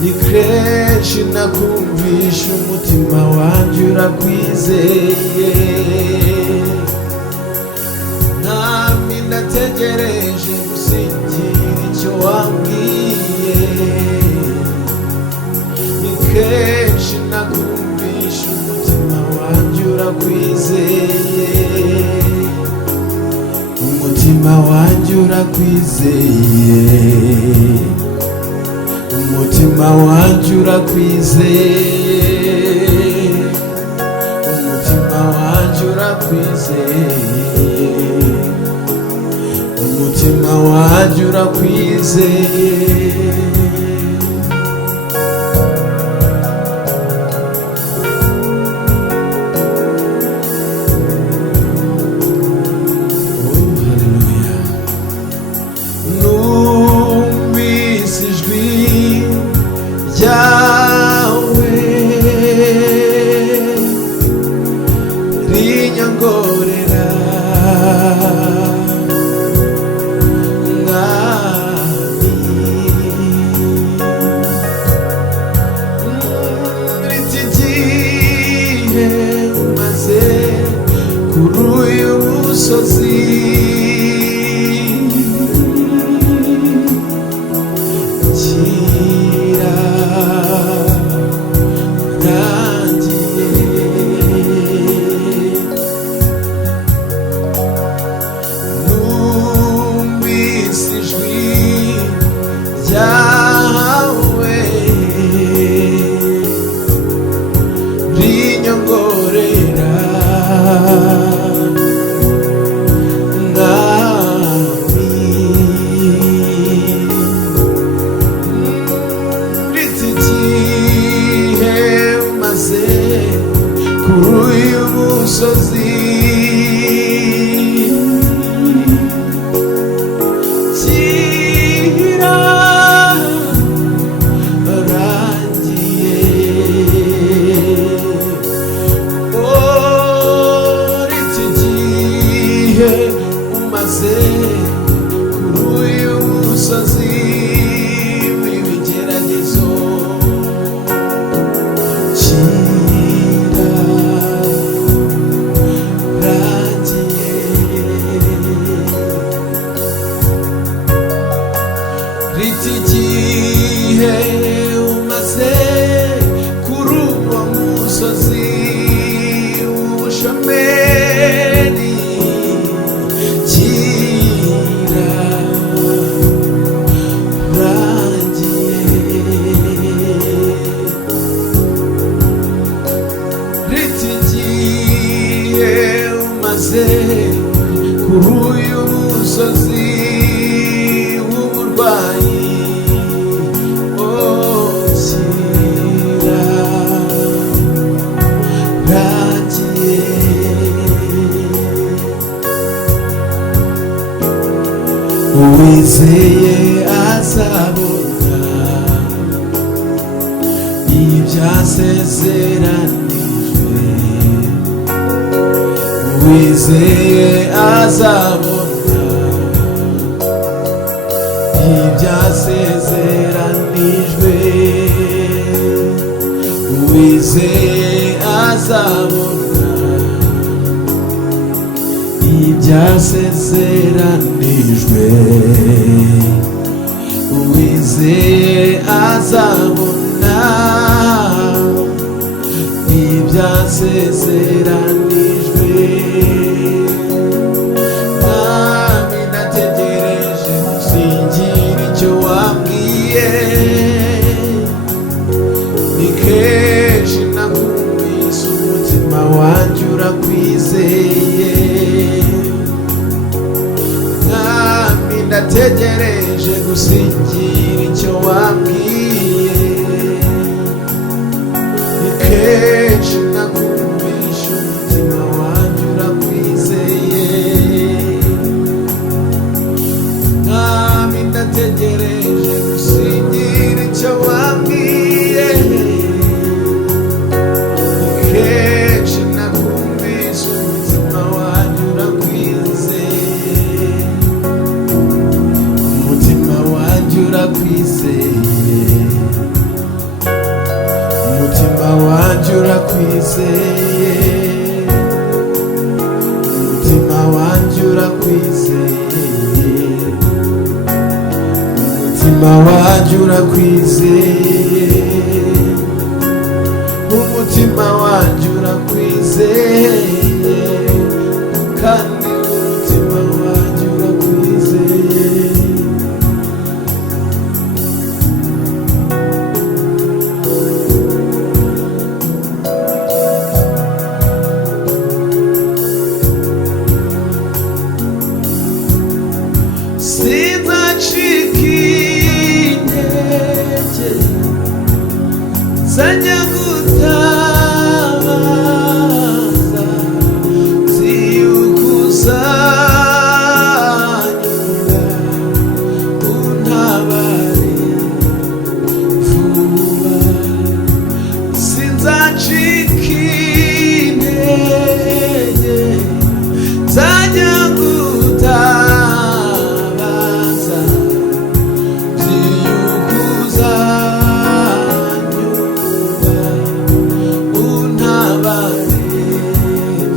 ni kenshi nakumvisha umutima wanjye urakwizeye, nami ndategereje gusingira icyo wambwiye. Ni kenshi nakumvisha umutima wanjye urakwizeye, umutima wanjye urakwizeye, umutima wanjye urakwizeye, umutima wanjye urakwizeye, umutima wanjye urakwizeye. Yawe rinyongorera mwami, iki gihe maze kuri uyu musozi Yawe rinyongorera mwami, iki gihe maze kuri uyu musozi umaze kuri uyu musozi w'ibigeragezo, kirarangiye. Iki gihe umaze kuri uwo musozi w'ubushomeri kuri uyu musozi w'uburwayi, kirarangiye. Uwizeye azabona ibyasezeranijwe, uwizeye azabona ibyasezeranijwe, uwizeye azabona ibyasezeranijwe, uwizeye azabona ibyasezeranijwe. Nami nategereje gusingira icyo wambwiye, ni kenshi nakumvise umutima wanjye urakwizeye, nami ndategereje gusingira icyo wambwiye, ni kenshi nakumvisha umutima wanjye urakwizeye, nami ndategereje gusingira icyo wambwiye, ni kenshi nakumvisha umutima wanjye urakwizeye, umutima wanjye urakwizeye. wanjye urakwizeye, umutima wanjye urakwizeye, kandi umutima wanjye urakwizeye. Sinzacika intege, nzajya gutabaza, nzi yuko uzanyura untabare vuba. Sinzacika intege, nzajya gutabaza, nzi yuko uzanyura untabare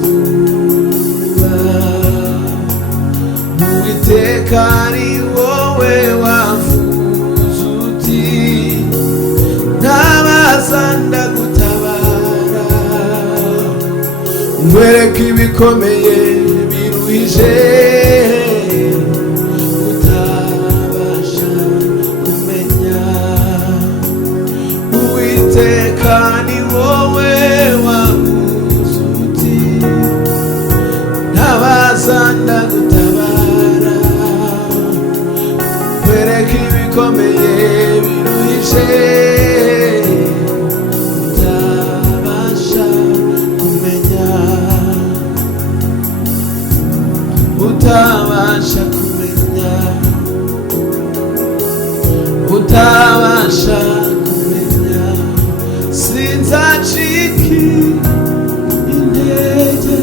vuba. Uwiteka ari wowe wavuze uti, ntabaza ndagutabara, nkwereka ibikomeye biruhije utabasha kumenya. Uwiteka ni wowe wavuze uti, ntabaza ndagutabara, nkwereka ibikomeye biruhije utabasha kumenya, utabasha kumenya, utabasha kumenya. Sinzacika intege,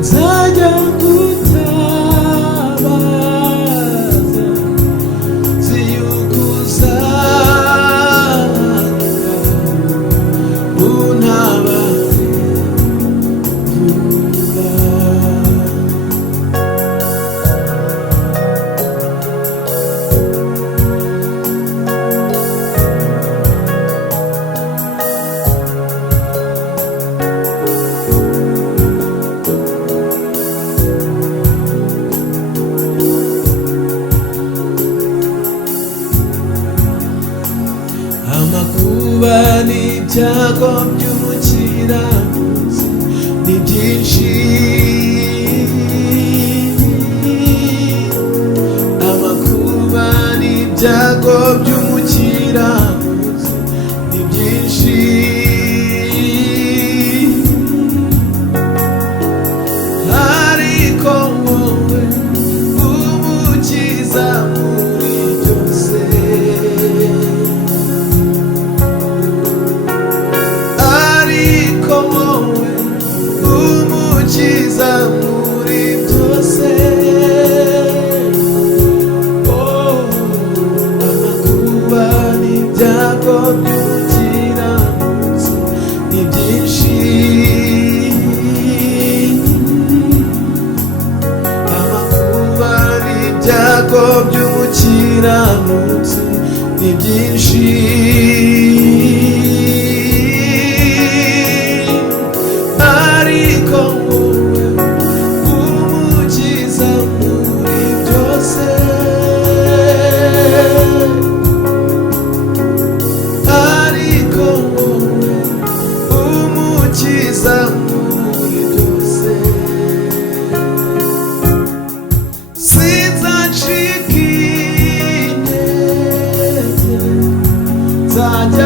nzajya gutabaza, nzi yuko uzanyura untabare vuba. Amakuba n'ibyago by'umukiranutsi ni byinshi, amakuba n'ibyago by'umukiranutsi ni byinshi, ariko wowe umukiza muri byose, ariko wowe umukiza muri byose. Oh, amakuba n'ibyago by'umukiranutsi ni byinshi, amakuba n'ibyago by'umukiranutsi ni byinshi, ariko wowe umukiza muri byose, ariko wowe umukiza muri byose. Sinzacika intege, nzajya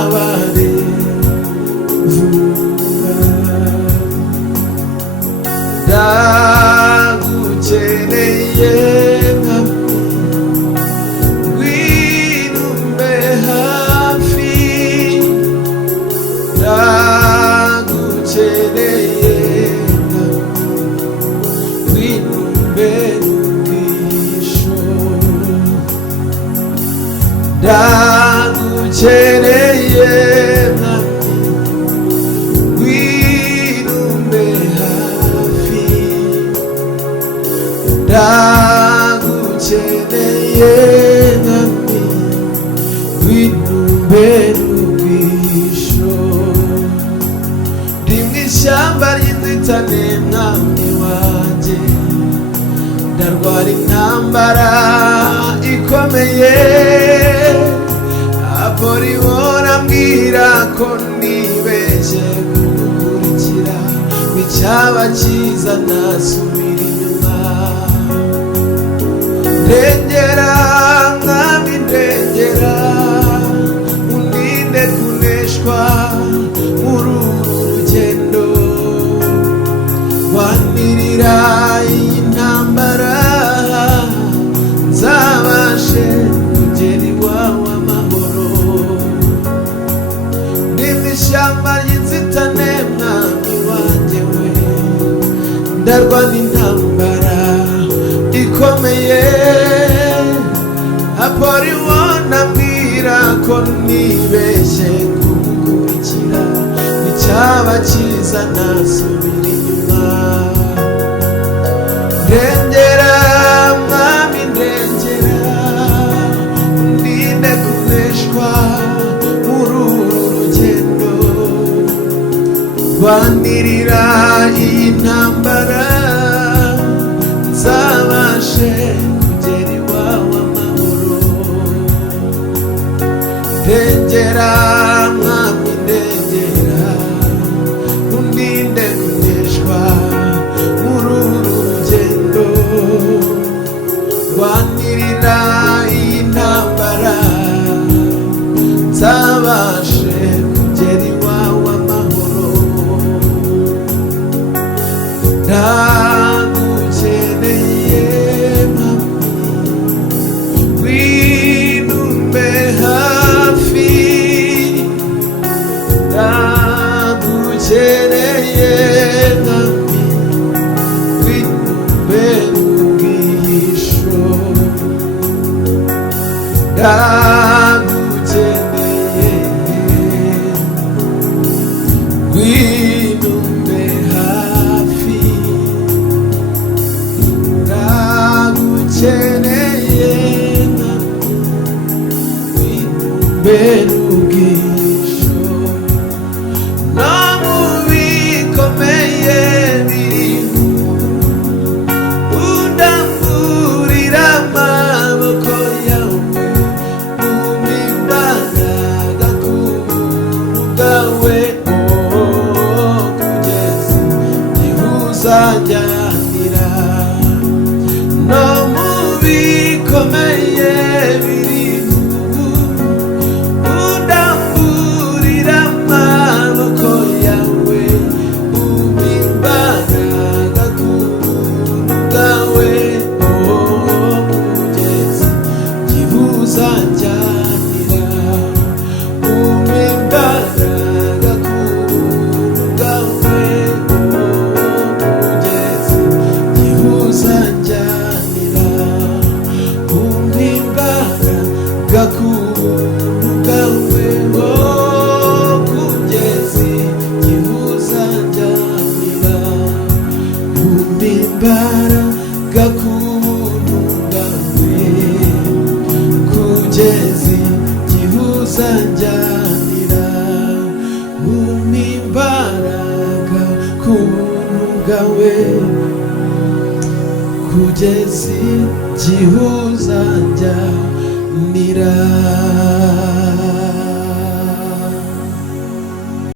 untabare vuba. Ndagukeneye mwami, ngwino umbe hafi. Ndagukeneye mwami, ngwino umbe ubwisho. Ndagukeneye mwami, ngwino umbe hafi. Ndagukeneye mwami, ngwino umbe ubwisho. Ndi mw'ishyamba ry'inzitane mwami wanjye, ndarwara intambara ikomeye. Aporibona mbwira ko nibeshye kugukurikira, icyaba cyiza nasubira inyuma. Ndengera mwami ndengera, undinde kuneshwa muri uru rugendo. Wanirira iyi ntambara, nzabashe kugera iwawe amahoro. Ndi mw'ishyamba ry'inzitane mwami wanjye we, ndarwana intambara ikomeye. Aporibona mbwira ko nibeshye kugukurikira, icyaba cyiza nasubira inyuma. Ndengera mwami ndengera, undinde kuneshwa muri uru rugendo. Rwanirira iyi ntambara, nzabashe kugera iwawe amahoro. Ndengera mwami ndengera, undinde kuneshwa muri uru rugendo. Rwanirira iyi ntambara, nzabashe kugera iwawe amahoro. Ndagukeneye mwami, ngwino umbe hafi. Ndagukeneye mwami, ngwino umbe ubwisho. Ndagukeneye ngwino umbe hafi. Ndagukeneye mwami, ngwino umbe ubwisho. No mu bikomeye biriho, undamburira amaboko yawe. Umpa imbaraga ku buntu bwawe, kugeza igihe uzanjyanira. No mu bikomeye biriho, undamburira amaboko yawe. Umpa imbaraga ku buntu bwawe, kugeza igihe uzanjyanira. Umpa imbaraga ku buntu bwawe, kugeza igihe uzanjyanira. Umpa imbaraga ku buntu bwawe, kugeza igihe uzanjyanira. Umpa imbaraga ku buntu bwawe, kugeza igihe uzanjyanira. Umpa imbaraga ku buntu bwawe, kugeza igihe uzanjyanira.